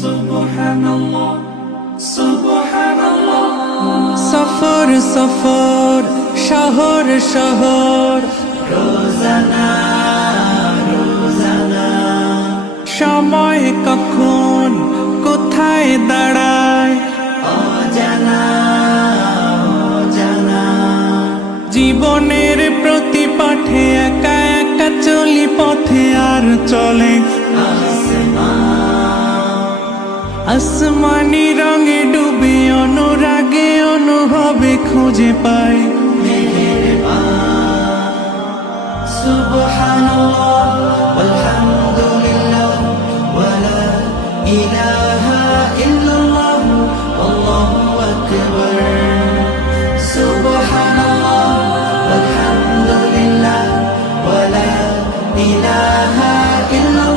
সুবহানাল্লাহ সুবহানাল্লাহ। সফর সফর, শহর শহর, রোজানা রোজানা। সময় কখন কোথায় দাঁড়ায় অজানা অজানা। জীবনের প্রতি পাঠে একা একা চলি পথে, আর চলে আসমানি রঙে ডুবে, অনুরাগে অনুভবে খুঁজে পাই সুবহানাল্লাহ ওয়ালহামদুলিল্লাহ ওয়ালা ইলাহা ইল্লাল্লাহ আল্লাহু আকবার। সুবহানাল্লাহ ওয়ালহামদুলিল্লাহ ওয়ালা ইলাহা